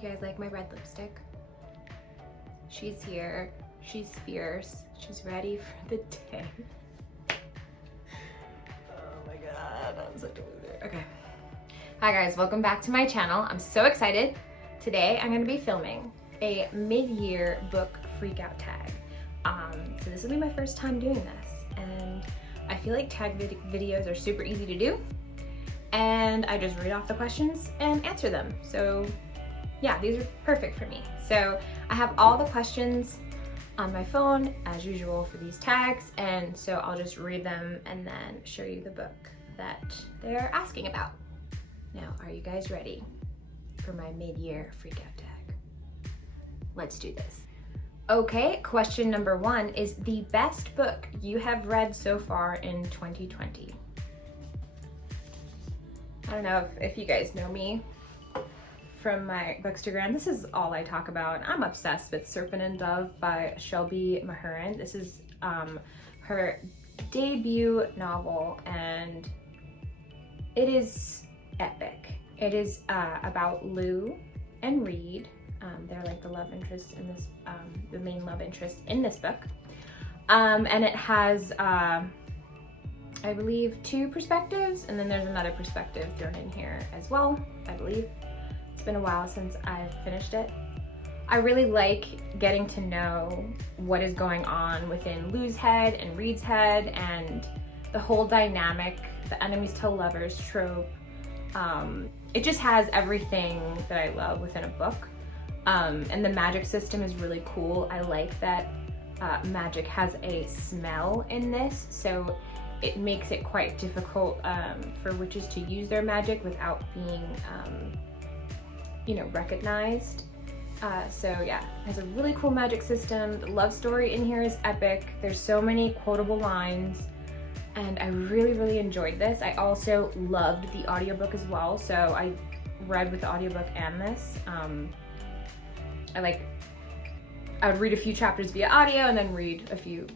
You guys like my red lipstick? She's here. She's fierce. She's ready for the day. Oh my god, I'm such a loser. Okay. Hi guys, welcome back to my channel. I'm so excited. Today I'm going to be filming a mid-year book freakout tag. So this will be my first time doing this, and I feel like tag videos are super easy to do, and I just read off the questions and answer them. So yeah, these are perfect for me. So I have all the questions on my phone as usual for these tags, and so I'll just read them and then show you the book that they're asking about. Now, are you guys ready for my mid-year freakout tag? Let's do this. Okay, question number 1 is the best book you have read so far in 2020. I don't know if you guys know me from my Bookstagram. This is all I talk about. I'm obsessed with Serpent and Dove by Shelby Mahurin. This is her debut novel, and it is epic. It is about Lou and Reed. They're like the love interest in this, the main love interest in this book. And it has, I believe, 2 perspectives, and then there's another perspective thrown in here as well, I believe. It's been a while since I've finished it. I really like getting to know what is going on within Lou's head and Reed's head, and the whole dynamic, the enemies to lovers trope. It just has everything that I love within a book. And the magic system is really cool. I like that magic has a smell in this, so it makes it quite difficult for witches to use their magic without being you know, recognized. So yeah, it has a really cool magic system. The love story in here is epic. There's so many quotable lines, and I really enjoyed this. I also loved the audiobook as well, so I read with the audiobook and this. I would read a few chapters via audio and then read a few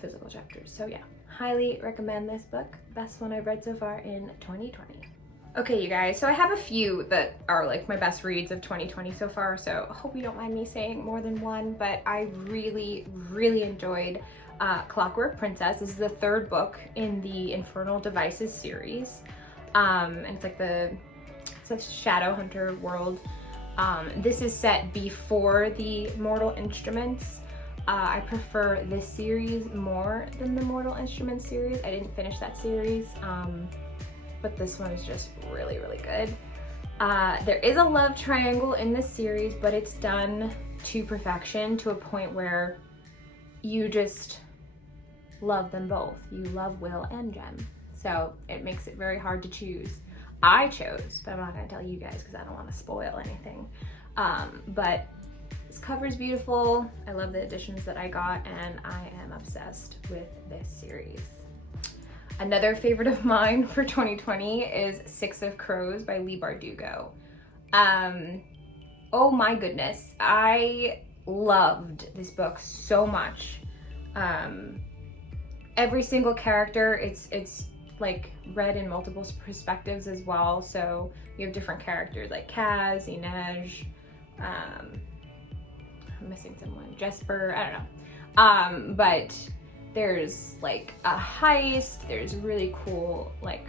physical chapters. So yeah, highly recommend this book. Best one I've read so far in 2020. Okay, you guys, so I have a few that are like my best reads of 2020 so far, so I hope you don't mind me saying more than one, but I really enjoyed Clockwork Princess. This is the 3rd book in the Infernal Devices series. And it's like it's a Shadowhunter world. This is set before the Mortal Instruments. I prefer this series more than the Mortal Instruments series. I didn't finish that series, but this one is just really good. There is a love triangle in this series, but it's done to perfection, to a point where you just love them both. You love Will and Jem, so it makes it very hard to choose. I chose, but I'm not gonna tell you guys because I don't want to spoil anything. But this cover is beautiful. I love the editions that I got, and I am obsessed with this series. Another favorite of mine for 2020 is 6 of Crows by Leigh Bardugo. Oh my goodness, I loved this book so much. Every single character, it's like read in multiple perspectives as well. So you have different characters like Kaz, Ines, I'm missing someone, Jesper, I don't know. But there's like a heist, there's really cool like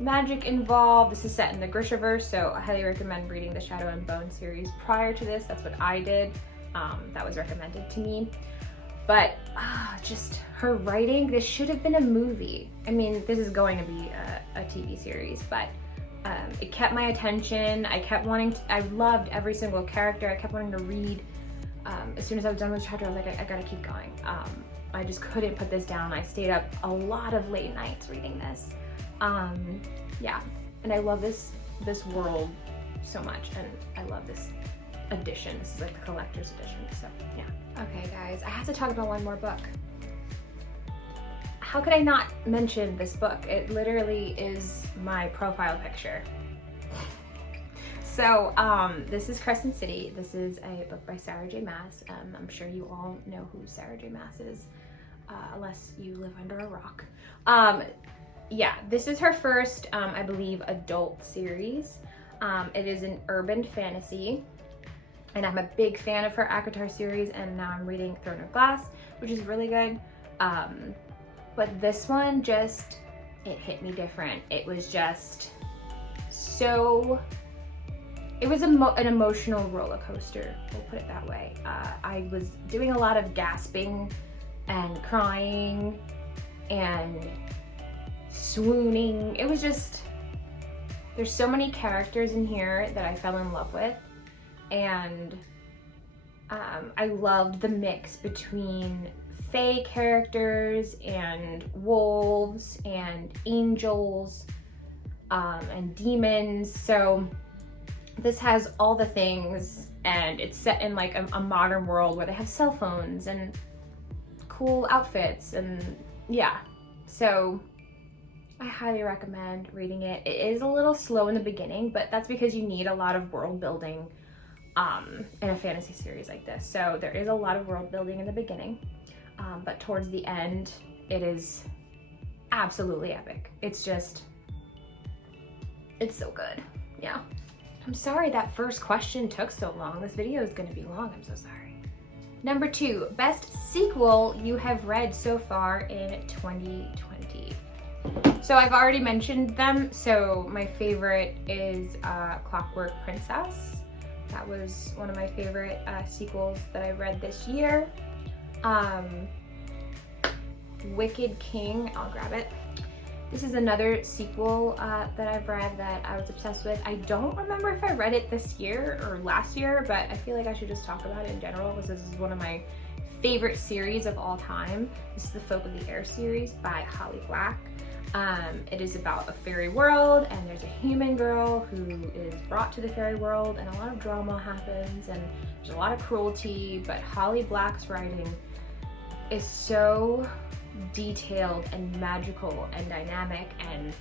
magic involved. This is set in the Grishaverse, so I highly recommend reading the Shadow and Bone series prior to this. That's what I did. That was recommended to me. But just her writing, this should have been a movie. I mean, this is going to be a TV series, but it kept my attention. I loved every single character. I kept wanting to read. As soon as I was done with the chapter, I was like, I gotta keep going. I just couldn't put this down. I stayed up a lot of late nights reading this. Yeah, and I love this world so much, and I love this edition. This is like the collector's edition, so yeah. Okay guys, I have to talk about one more book. How could I not mention this book? It literally is my profile picture. So this is Crescent City. This is a book by Sarah J. Maas. I'm sure you all know who Sarah J. Maas is, unless you live under a rock. Yeah, this is her first, I believe, adult series. It is an urban fantasy, and I'm a big fan of her ACOTAR series, and now I'm reading Throne of Glass, which is really good. But this one just, it hit me different. It was just so, it was an emotional roller coaster, we'll put it that way. I was doing a lot of gasping and crying and swooning. It was just, there's so many characters in here that I fell in love with, and I loved the mix between fae characters and wolves and angels and demons. So this has all the things, and it's set in like a modern world where they have cell phones and cool outfits, and yeah. So I highly recommend reading it. It is a little slow in the beginning, but that's because you need a lot of world building in a fantasy series like this. So there is a lot of world building in the beginning, but towards the end, it is absolutely epic. It's just, it's so good. Yeah. I'm sorry that first question took so long. This video is gonna be long, I'm so sorry. Number 2, best sequel you have read so far in 2020. So I've already mentioned them. So my favorite is Clockwork Princess. That was one of my favorite sequels that I read this year. Wicked King, I'll grab it. This is another sequel that I've read that I was obsessed with. I don't remember if I read it this year or last year, but I feel like I should just talk about it in general because this is one of my favorite series of all time. This is the Folk of the Air series by Holly Black. It is about a fairy world, and there's a human girl who is brought to the fairy world, and a lot of drama happens, and there's a lot of cruelty, but Holly Black's writing is so detailed and magical and dynamic, and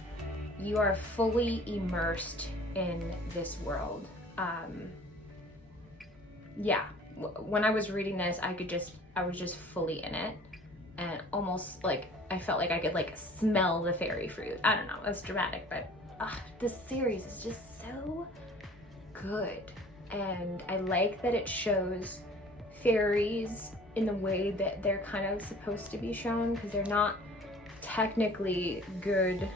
you are fully immersed in this world. Yeah, when I was reading this, I was just fully in it, and almost like I felt like I could like smell the fairy fruit. I don't know, that's dramatic, but this series is just so good. And I like that it shows fairies in the way that they're kind of supposed to be shown, because they're not technically good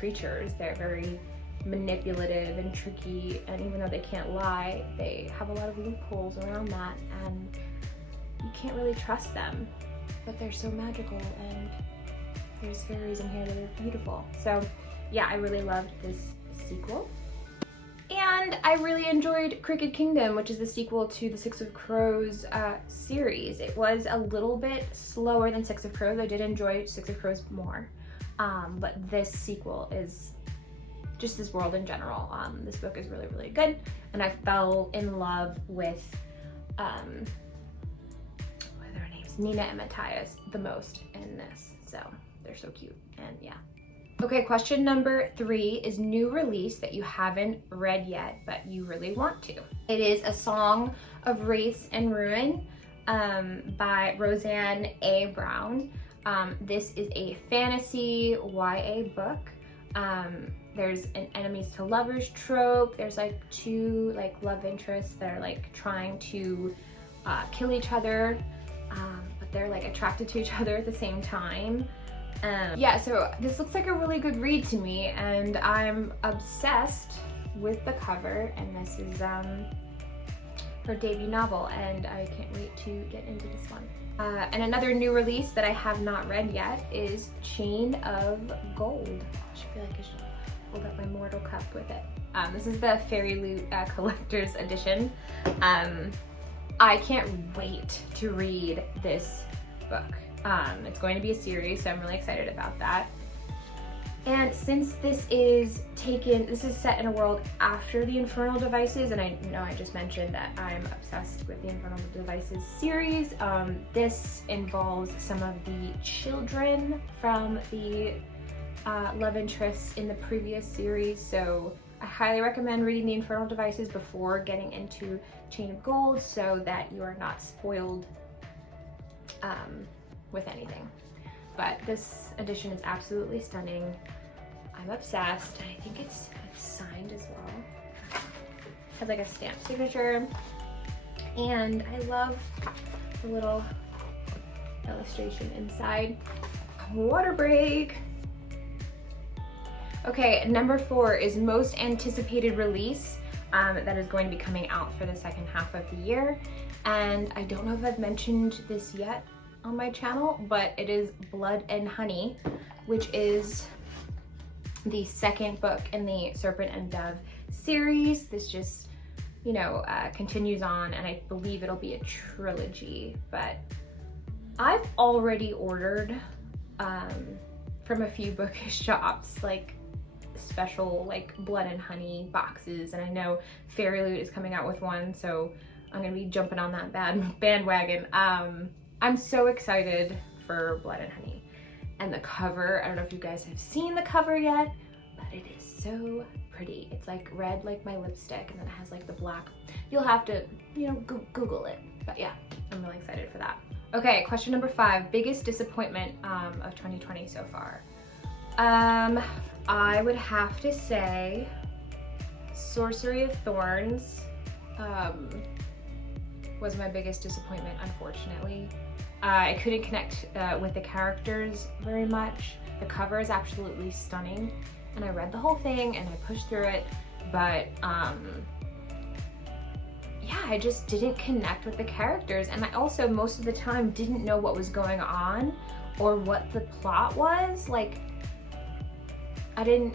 creatures. They're very manipulative and tricky, and even though they can't lie, they have a lot of loopholes around that, and you can't really trust them. But they're so magical, and there's fairies in here that are beautiful. So yeah, I really loved this sequel. And I really enjoyed Crooked Kingdom, which is the sequel to the Six of Crows series. It was a little bit slower than Six of Crows. I did enjoy Six of Crows more. But this sequel is just this world in general. This book is really, really good. And I fell in love with, what are their names? Nina and Matthias the most in this. So they're so cute, and yeah. Okay, question number 3 is new release that you haven't read yet, but you really want to. It is A Song of Wraiths and Ruin by Roseanne A. Brown. This is a fantasy YA book. There's an enemies to lovers trope. There's like 2 like love interests that are like trying to kill each other, but they're like attracted to each other at the same time. Yeah, so this looks like a really good read to me, and I'm obsessed with the cover, and this is her debut novel, and I can't wait to get into this one. And another new release that I have not read yet is Chain of Gold. I feel like I should hold up my Mortal Cup with it. This is the Fairy Loot Collector's Edition. I can't wait to read this book. It's going to be a series, so I'm really excited about that. And since this is set in a world after the Infernal Devices, and I know I just mentioned that I'm obsessed with the Infernal Devices series, this involves some of the children from the love interests in the previous series, so I highly recommend reading the Infernal Devices before getting into Chain of Gold so that you are not spoiled with anything. But this edition is absolutely stunning. I'm obsessed. I think it's signed as well. Has like a stamp signature. And I love the little illustration inside. Water break. Okay, number 4 is most anticipated release that is going to be coming out for the second half of the year. And I don't know if I've mentioned this yet on my channel, but it is Blood and Honey, which is the second book in the Serpent and Dove series. This just, you know, continues on, and I believe it'll be a trilogy, but I've already ordered from a few bookish shops, like special like Blood and Honey boxes, and I know Fairy Loot is coming out with one, so I'm gonna be jumping on that bandwagon. I'm so excited for Blood and Honey. And the cover, I don't know if you guys have seen the cover yet, but it is so pretty. It's like red like my lipstick, and then it has like the black. You'll have to, you know, Google it. But yeah, I'm really excited for that. Okay, question number 5, biggest disappointment of 2020 so far. I would have to say Sorcery of Thorns was my biggest disappointment, unfortunately. I couldn't connect with the characters very much. The cover is absolutely stunning, and I read the whole thing and I pushed through it, but yeah, I just didn't connect with the characters, and I also most of the time didn't know what was going on or what the plot was. Like, I don't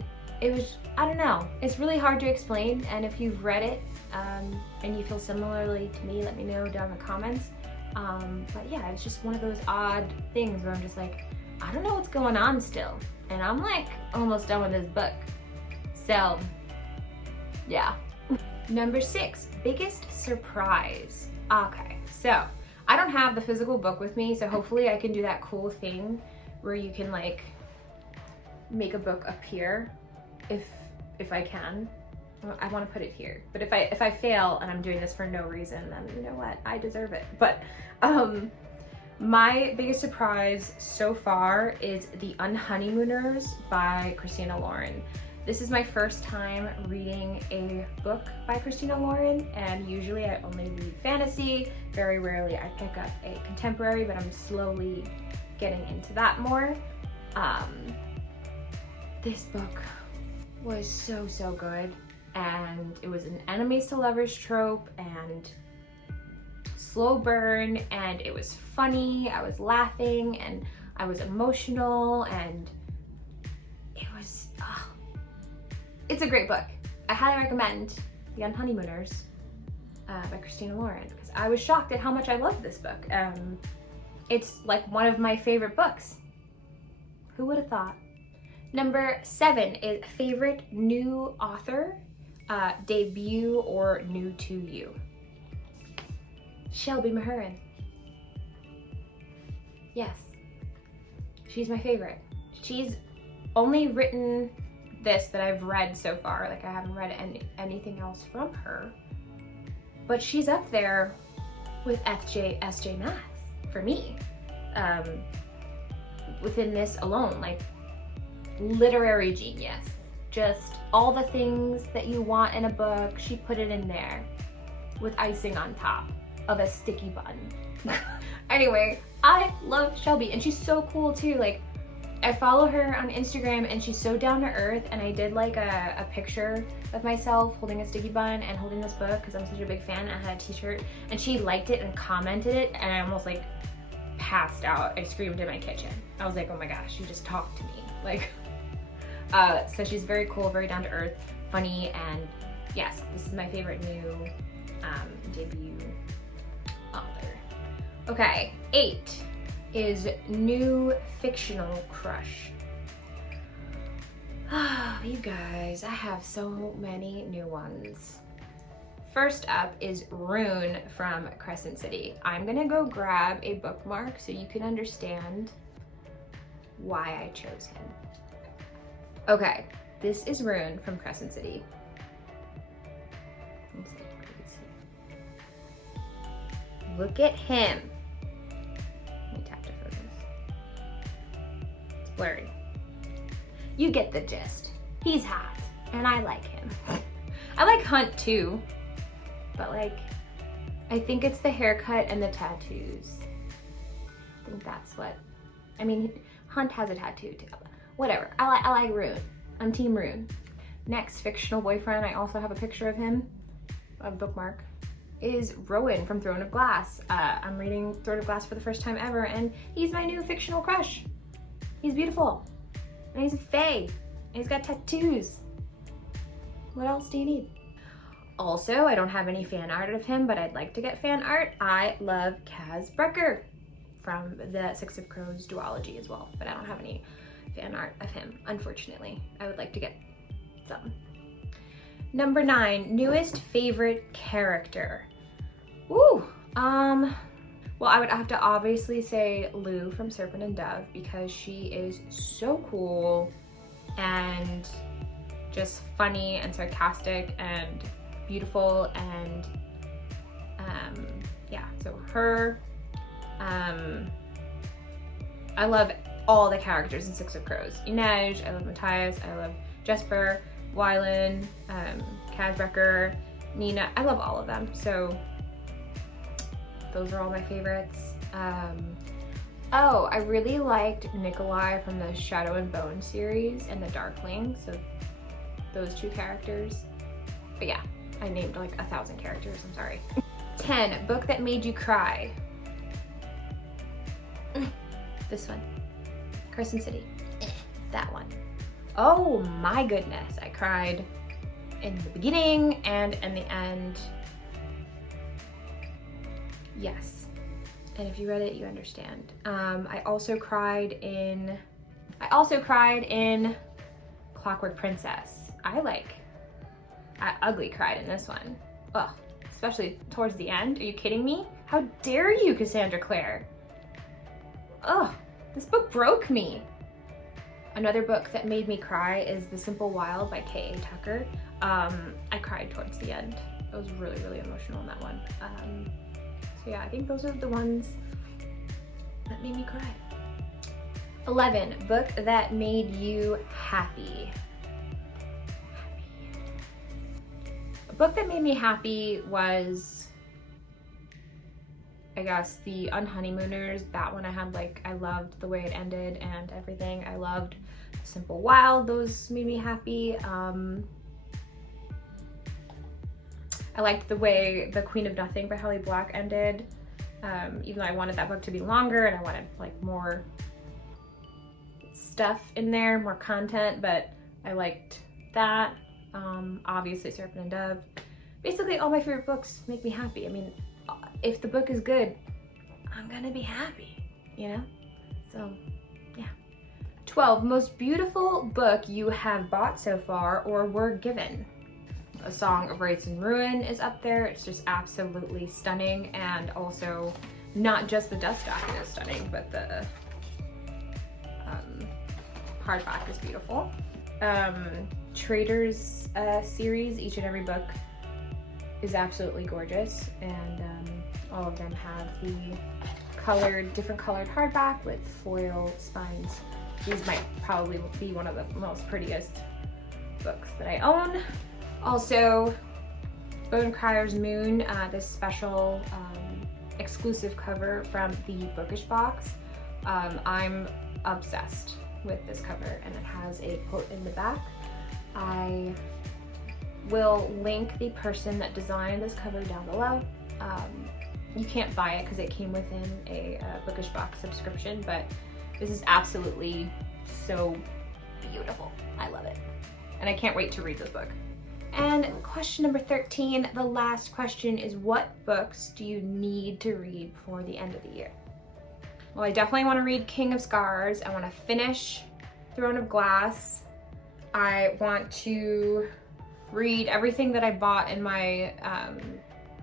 know. It's really hard to explain, and if you've read it and you feel similarly to me, let me know down in the comments. But yeah, it's just one of those odd things where I'm just like, I don't know what's going on still. And I'm like almost done with this book. So yeah. Number 6, biggest surprise. Okay, so I don't have the physical book with me, so hopefully I can do that cool thing where you can like make a book appear if I can. I want to put it here, but if I fail and I'm doing this for no reason, then you know what, I deserve it. But my biggest surprise so far is The Unhoneymooners by Christina Lauren. This is my first time reading a book by Christina Lauren, and usually I only read fantasy. Very rarely I pick up a contemporary, but I'm slowly getting into that more. This book was so good, and it was an enemies to lovers trope and slow burn, and it was funny. I was laughing and I was emotional, and it was it's a great book. I highly recommend The Unhoneymooners by Christina Lauren, because I was shocked at how much I loved this book. It's like one of my favorite books. Who would have thought? Number 7 is favorite new author, debut or new to you. Shelby Mahurin. Yes, she's my favorite. She's only written this that I've read so far. Like, I haven't read anything else from her, but she's up there with SJ Math for me. Within this alone, like, literary genius. Just all the things that you want in a book, she put it in there with icing on top of a sticky bun. Anyway, I love Shelby, and she's so cool too. Like, I follow her on Instagram, and she's so down to earth, and I did like a picture of myself holding a sticky bun and holding this book because I'm such a big fan. I had a t-shirt, and she liked it and commented it, and I almost like passed out. I screamed in my kitchen. I was like, oh my gosh, she just talked to me. Like, so she's very cool, very down to earth, funny, and yes, this is my favorite new debut author. Okay, 8 is new fictional crush. You guys, I have so many new ones. First up is Rune from Crescent City. I'm gonna go grab a bookmark so you can understand why I chose him. Okay, this is Rune from Crescent City. Let's see. Look at him. Let me tap to focus. It's blurry. You get the gist. He's hot, and I like him. I like Hunt too, but like, I think it's the haircut and the tattoos. I think that's what, I mean, Hunt has a tattoo too. Whatever, I like Rune. I'm team Rune. Next fictional boyfriend, I also have a picture of him, a bookmark, is Rowan from Throne of Glass. I'm reading Throne of Glass for the first time ever, and he's my new fictional crush. He's beautiful, and he's a fae, and he's got tattoos. What else do you need? Also, I don't have any fan art of him, but I'd like to get fan art. I love Kaz Brekker from the Six of Crows duology as well, but I don't have any fan art of him, unfortunately. I would like to get some. Number 9, newest favorite character. Ooh, well, I would have to obviously say Lou from Serpent and Dove, because she is so cool and just funny and sarcastic and beautiful, and yeah, so her. I love all the characters in Six of Crows. Ines, I love Matthias, I love Jesper, Wylan, Kaz Brekker, Nina. I love all of them, so those are all my favorites. Oh, I really liked Nikolai from the Shadow and Bone series and the Darkling, so those 2 characters. But yeah, I named like 1,000 characters, I'm sorry. 10, book that made you cry. This one, Crescent City, that one. Oh my goodness, I cried in the beginning and in the end. Yes, and if you read it, you understand. I also cried in Clockwork Princess. I ugly cried in this one. Ugh, especially towards the end. Are you kidding me? How dare you, Cassandra Clare? Ugh, this book broke me. Another book that made me cry is The Simple Wild by K.A. Tucker. I cried towards the end. I was really, really emotional in that one. So yeah, I think those are the ones that made me cry. 11, book that made you happy. A book that made me happy was, I guess, The Unhoneymooners. That one I loved the way it ended and everything. I loved Simple Wild. Those made me happy. I liked the way The Queen of Nothing by Holly Black ended. Even though I wanted that book to be longer and I wanted like more stuff in there, more content, but I liked that. Obviously Serpent and Dove. Basically all my favorite books make me happy. I mean, if the book is good, I'm gonna be happy, you know? So, yeah. 12, most beautiful book you have bought so far or were given. A Song of Rights and Ruin is up there. It's just absolutely stunning, and also not just the dust jacket is stunning, but the hardback is beautiful. Trader's series, each and every book is absolutely gorgeous, and all of them have the different colored hardback with foil spines. These might probably be one of the most prettiest books that I own. Also, Bone Crier's Moon, this special exclusive cover from the Bookish box. I'm obsessed with this cover, and it has a quote in the back. I will link the person that designed this cover down below. You can't buy it because it came within a Bookish box subscription, but this is absolutely so beautiful. I love it. And I can't wait to read this book. And question number 13, the last question, is what books do you need to read before the end of the year? Well, I definitely want to read King of Scars. I want to finish Throne of Glass. I want to read everything that I bought in my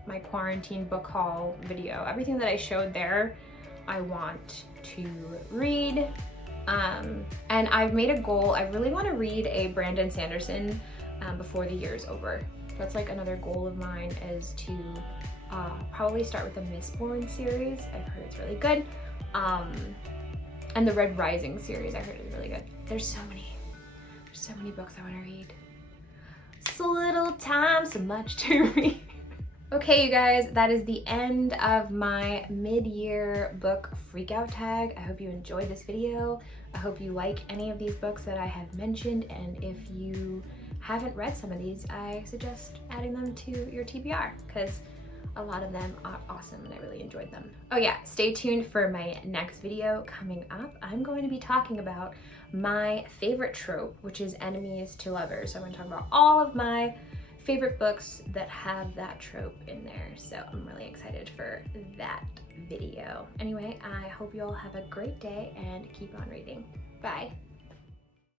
my quarantine book haul video. Everything that I showed there, I want to read. And I've made a goal. I really want to read a Brandon Sanderson before the year is over. That's like another goal of mine, is to probably start with the Mistborn series. I've heard it's really good. And the Red Rising series, I heard is really good. There's so many books I want to read. So little time, so much to read. Okay, you guys, that is the end of my mid-year book freakout tag. I hope you enjoyed this video. I hope you like any of these books that I have mentioned, and if you haven't read some of these, I suggest adding them to your TBR because a lot of them are awesome and I really enjoyed them. Oh yeah, stay tuned for my next video coming up. I'm going to be talking about my favorite trope, which is enemies to lovers. So I'm going to talk about all of my favorite books that have that trope in there. So I'm really excited for that video. Anyway, I hope you all have a great day and keep on reading. Bye.